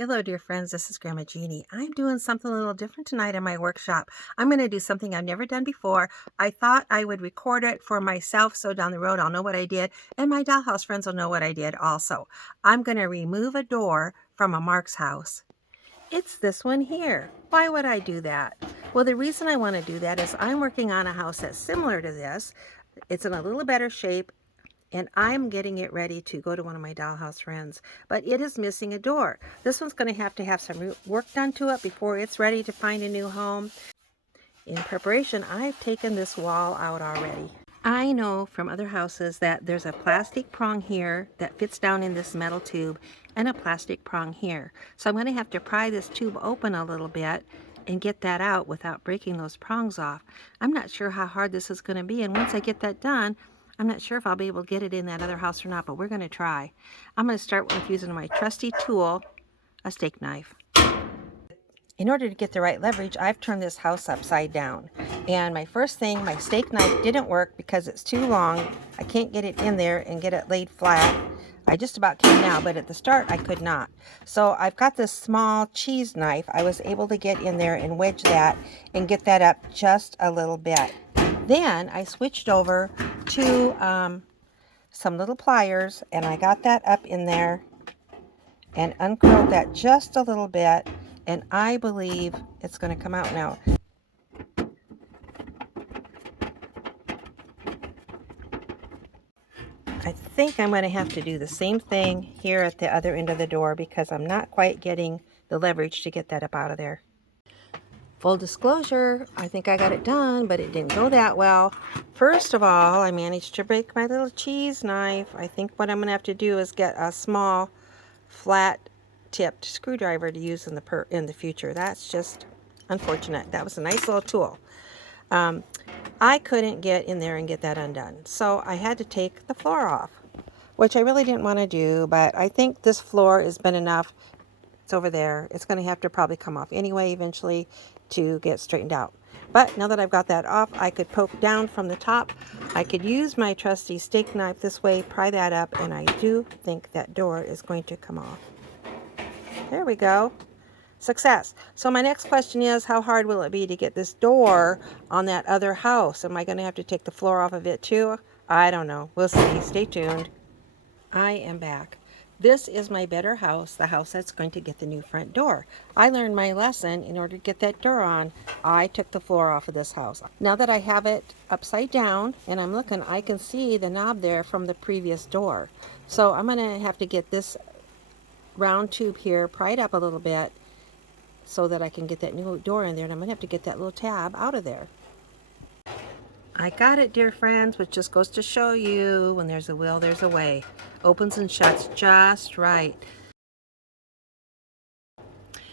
Hello, dear friends. This is Grandma Jeannie. I'm doing something a little different tonight in my workshop. I'm going to do something I've never done before. I thought I would record it for myself so down the road I'll know what I did, and my dollhouse friends will know what I did also. I'm going to remove a door from a Mark's house. It's this one here. Why would I do that? Well, the reason I want to do that is I'm working on a house that's similar to this. It's in a little better shape, and I'm getting it ready to go to one of my dollhouse friends, but it is missing a door. This one's going to have some work done to it before it's ready to find a new home. In preparation, I've taken this wall out already. I know from other houses that there's a plastic prong here that fits down in this metal tube and a plastic prong here. So I'm going to have to pry this tube open a little bit and get that out without breaking those prongs off. I'm not sure how hard this is going to be, and once I get that done, I'm not sure if I'll be able to get it in that other house or not, but we're going to try. I'm going to start with using my trusty tool, a steak knife. In order to get the right leverage, I've turned this house upside down. And my first thing, my steak knife didn't work because it's too long. I can't get it in there and get it laid flat. I just about can now, but at the start I could not. So I've got this small cheese knife. I was able to get in there and wedge that and get that up just a little bit. Then I switched over to some little pliers, and I got that up in there and uncurled that just a little bit, and I believe it's going to come out now. I think I'm going to have to do the same thing here at the other end of the door because I'm not quite getting the leverage to get that up out of there. Full disclosure, I think I got it done, but it didn't go that well. First of all, I managed to break my little cheese knife. I think what I'm going to have to do is get a small, flat-tipped screwdriver to use in the future. That's just unfortunate. That was a nice little tool. I couldn't get in there and get that undone, so I had to take the floor off, which I really didn't want to do, but I think this floor has been enough. It's over there. It's going to have to probably come off anyway eventually to get straightened out. But now that I've got that off, I could poke down from the top. I could use my trusty steak knife this way, pry that up, and I do think that door is going to come off. There we go. Success. So my next question is, how hard will it be to get this door on that other house? Am I going to have to take the floor off of it too? I don't know. We'll see. Stay tuned. I am back. This is my better house, the house that's going to get the new front door. I learned my lesson. In order to get that door on, I took the floor off of this house. Now that I have it upside down and I'm looking, I can see the knob there from the previous door. So I'm going to have to get this round tube here pried up a little bit so that I can get that new door in there, and I'm going to have to get that little tab out of there. I got it, dear friends, which just goes to show you when there's a will, there's a way. Opens and shuts just right.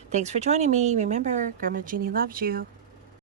Thanks for joining me. Remember, Grandma Jeannie loves you.